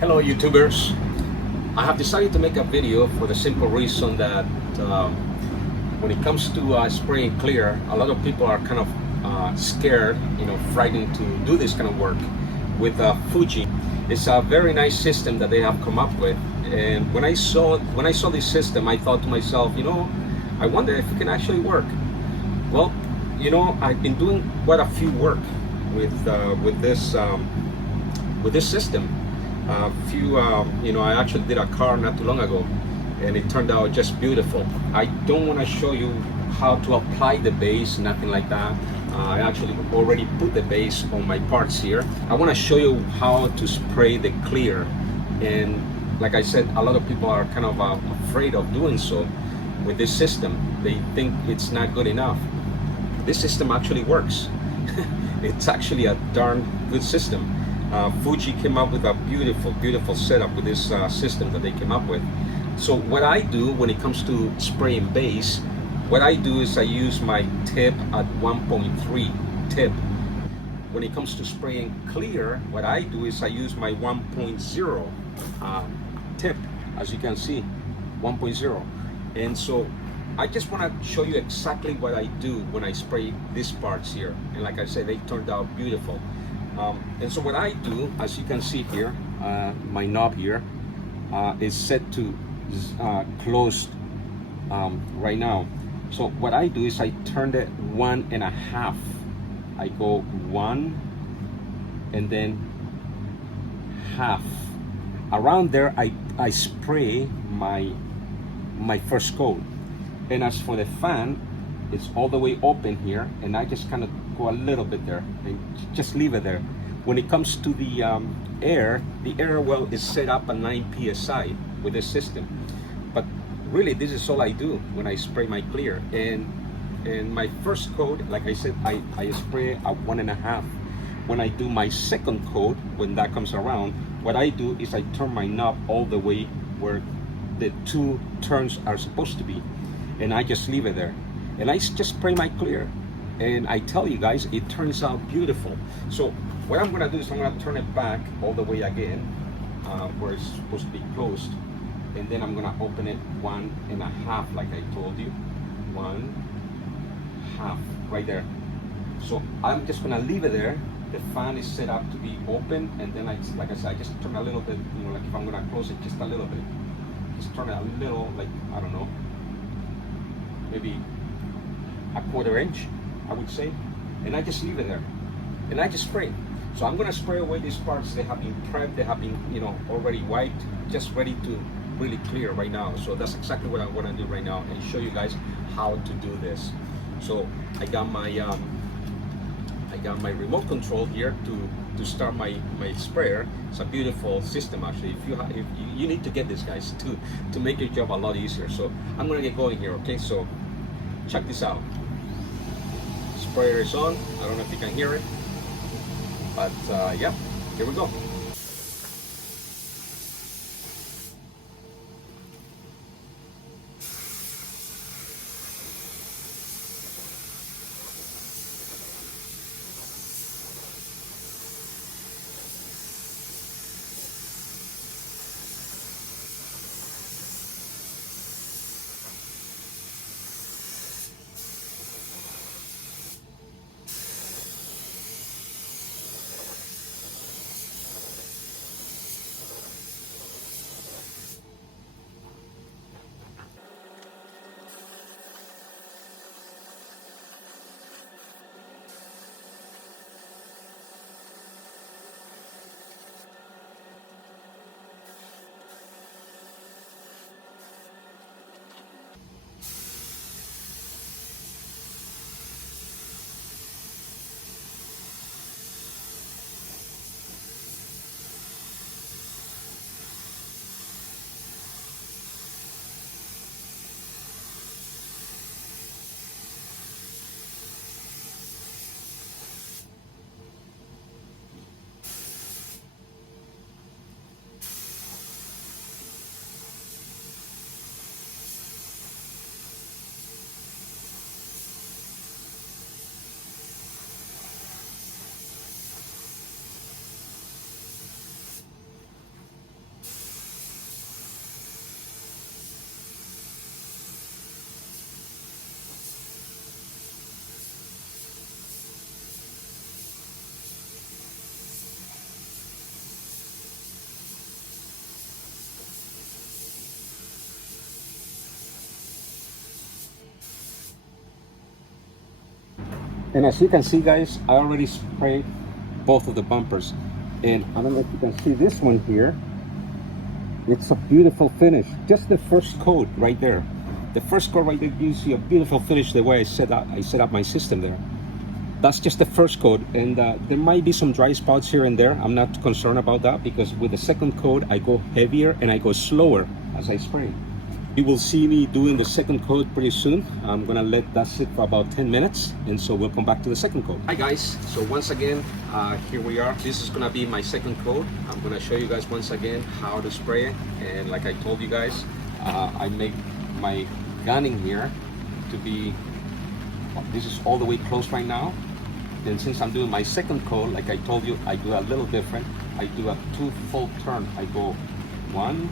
Hello YouTubers. I have decided to make a video for the simple reason that when it comes to spraying clear, a lot of people are kind of scared, frightened to do this kind of work with Fuji. It's a very nice system that they have come up with, and when I saw this system, I thought to myself, I wonder if it can actually work. Well, I've been doing quite a few work with this system. I actually did a car not too long ago, and it turned out just beautiful. I don't want to show you how to apply the base, nothing like that. I actually already put the base on my parts here. I want to show you how to spray the clear, and like I said, a lot of people are kind of afraid of doing so with this system. They think it's not good enough. This system actually works. It's actually a darn good system. Fuji came up with a beautiful setup with this system that they came up with. So what I do when it comes to spraying base, what I do is I use my tip at 1.3 tip. When it comes to spraying clear, what I do is I use my 1.0 tip, as you can see, 1.0. And so I just want to show you exactly what I do when I spray these parts here. And like I said, they turned out beautiful. And so what I do, as you can see here, my knob here is set to closed right now. So what I do is I turn it 1.5. I go 1 and then half. Around there, I spray my first coat. And as for the fan, it's all the way open here, and I just kind of go a little bit there and just leave it there. When it comes to the air well is set up at 9 psi with this system. But really, this is all I do when I spray my clear. And my first coat, like I said, I spray at 1.5. When I do my second coat, when that comes around, what I do is I turn my knob all the way where the two turns are supposed to be, and I just leave it there. And I just spray my clear, and I tell you guys, it turns out beautiful. So what I'm gonna do is I'm gonna turn it back all the way again, where it's supposed to be closed, and then I'm gonna open it 1.5, like I told you, 1/2 right there. So I'm just gonna leave it there. The fan is set up to be open, and then like I said, I just turn a little bit, like if I'm gonna close it just a little bit, just turn it a little, like, I don't know, maybe a 1/4 inch, I would say, and I just leave it there, and I just spray. So I'm gonna spray away these parts. They have been prepped, they have been, already wiped, just ready to really clear right now. So that's exactly what I want to do right now, and show you guys how to do this. So I got my remote control here to start my sprayer. It's a beautiful system, actually. If you need to get this, guys, to make your job a lot easier. So I'm gonna get going here. Okay, so check this out. Sprayer is on. I don't know if you can hear it, but yeah, here we go. And as you can see, guys, I already sprayed both of the bumpers. And I don't know if you can see this one here. It's a beautiful finish. Just the first coat right there. The first coat right there gives you a beautiful finish the way I set up my system there. That's just the first coat, and there might be some dry spots here and there. I'm not concerned about that because with the second coat, I go heavier and I go slower as I spray. You will see me doing the second coat pretty soon. I'm gonna let that sit for about 10 minutes, and so we'll come back to the second coat. Hi guys, so once again, here we are. This is gonna be my second coat. I'm gonna show you guys once again how to spray it. And like I told you guys, I make my gunning here to be, this is all the way closed right now. Then since I'm doing my second coat, like I told you, I do a little different. I do a 2 full turn. I go 1,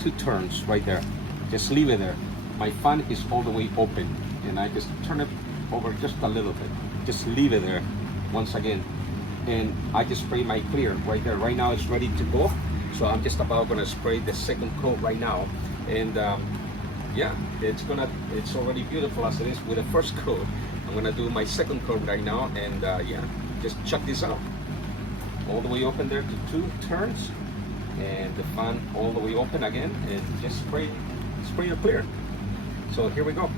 2 turns right there. Just leave it there. My fan is all the way open and I just turn it over just a little bit. Just leave it there once again. And I just spray my clear right there. Right now it's ready to go. So I'm just about gonna spray the second coat right now. And yeah, it's already beautiful as it is with the first coat. I'm gonna do my second coat right now, and yeah, just check this out. All the way open there to 2 turns, and the fan all the way open again, and just spray it clear. So here we go.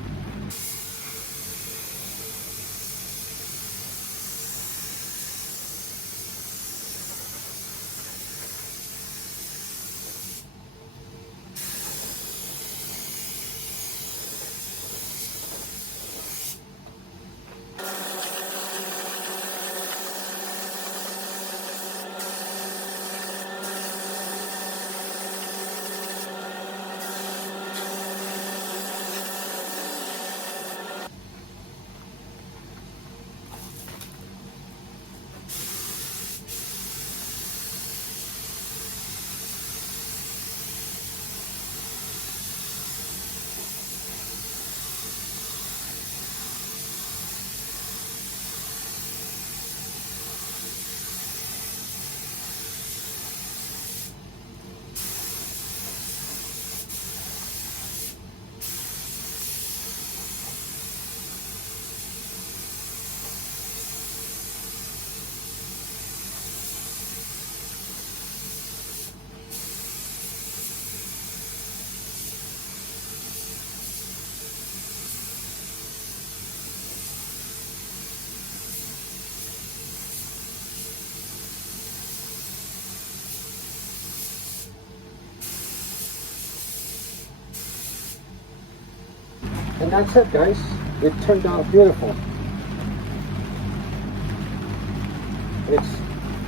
And that's it, guys. It turned out beautiful.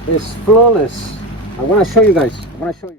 It's flawless. I want to show you guys. I want to show you.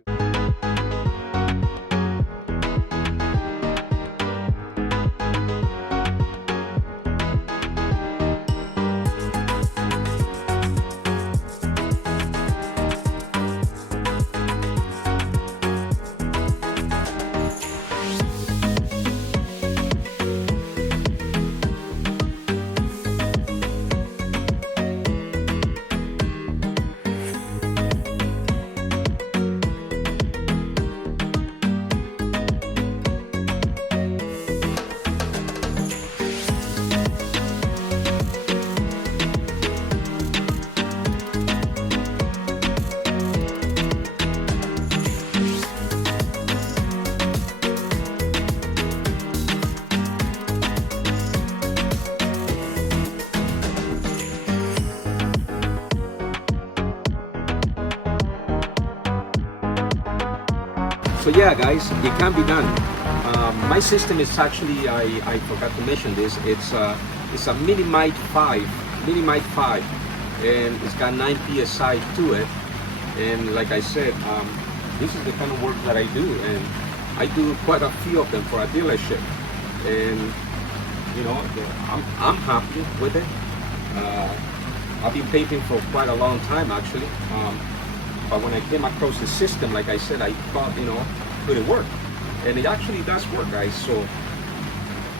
So yeah, guys, it can be done. My system is actually, I forgot to mention this, it's a Mini Mite 5, and it's got 9 PSI to it. And like I said, this is the kind of work that I do, and I do quite a few of them for a dealership. And you know, I'm happy with it. I've been painting for quite a long time actually. But when I came across the system, like I said, I thought, you know, could it work? And it actually does work, guys. So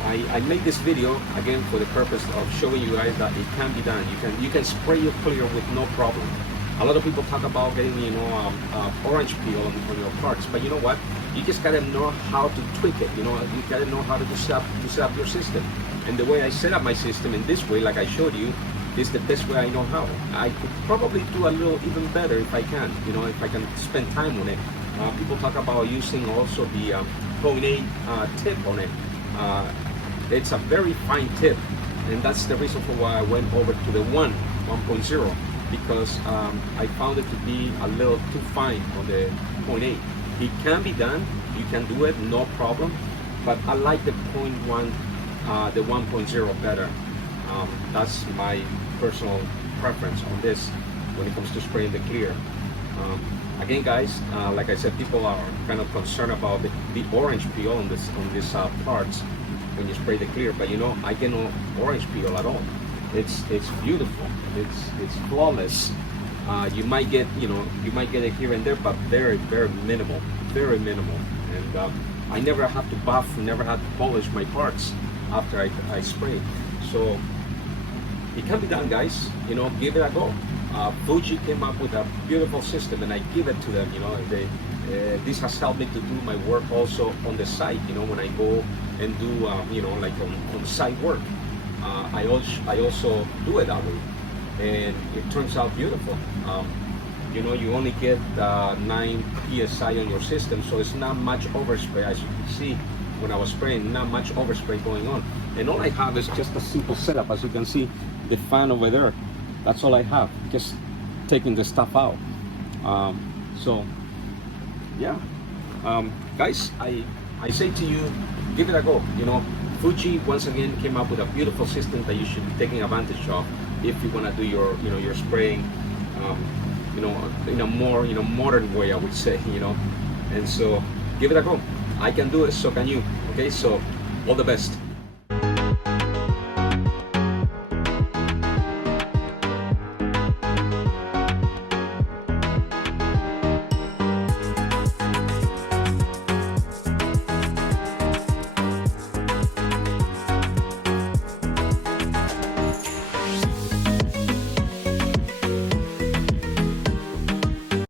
I made this video again for the purpose of showing you guys that it can be done. You can spray your clear with no problem. A lot of people talk about getting, you know, orange peel on your parts, but you know what? You just gotta know how to tweak it. You know, you gotta know how to set up your system. And the way I set up my system in this way, like I showed you, is the best way I know how. I could probably do a little even better if I can, if I can spend time on it. People talk about using also the 0.8 tip on it. It's a very fine tip, and that's the reason for why I went over to the 1.0, because I found it to be a little too fine on the 0.8. It can be done, you can do it, no problem, but I like the 0.1, the 1.0 better. That's my personal preference on this when it comes to spraying the clear. Again, guys, like I said, people are kind of concerned about the orange peel on these parts when you spray the clear, but I get no orange peel at all. It's beautiful. It's flawless. You might get it here and there, but very minimal, very minimal. And I never have to buff, never had to polish my parts after I spray. So it can be done, guys. Give it a go. Fuji came up with a beautiful system, and I give it to them. This has helped me to do my work also on the site. When I go and do like on site work, I also do it that way, and it turns out beautiful. You only get 9 psi on your system, so it's not much overspray. As you can see, when I was spraying, not much overspray going on, and all I have is just a simple setup. As you can see, the fan over there, that's all I have, just taking the stuff out. So yeah, guys, I say to you, give it a go. Fuji once again came up with a beautiful system that you should be taking advantage of if you want to do your your spraying in a more modern way, I would say. And so give it a go. I can do it, so can you. Okay, so all the best.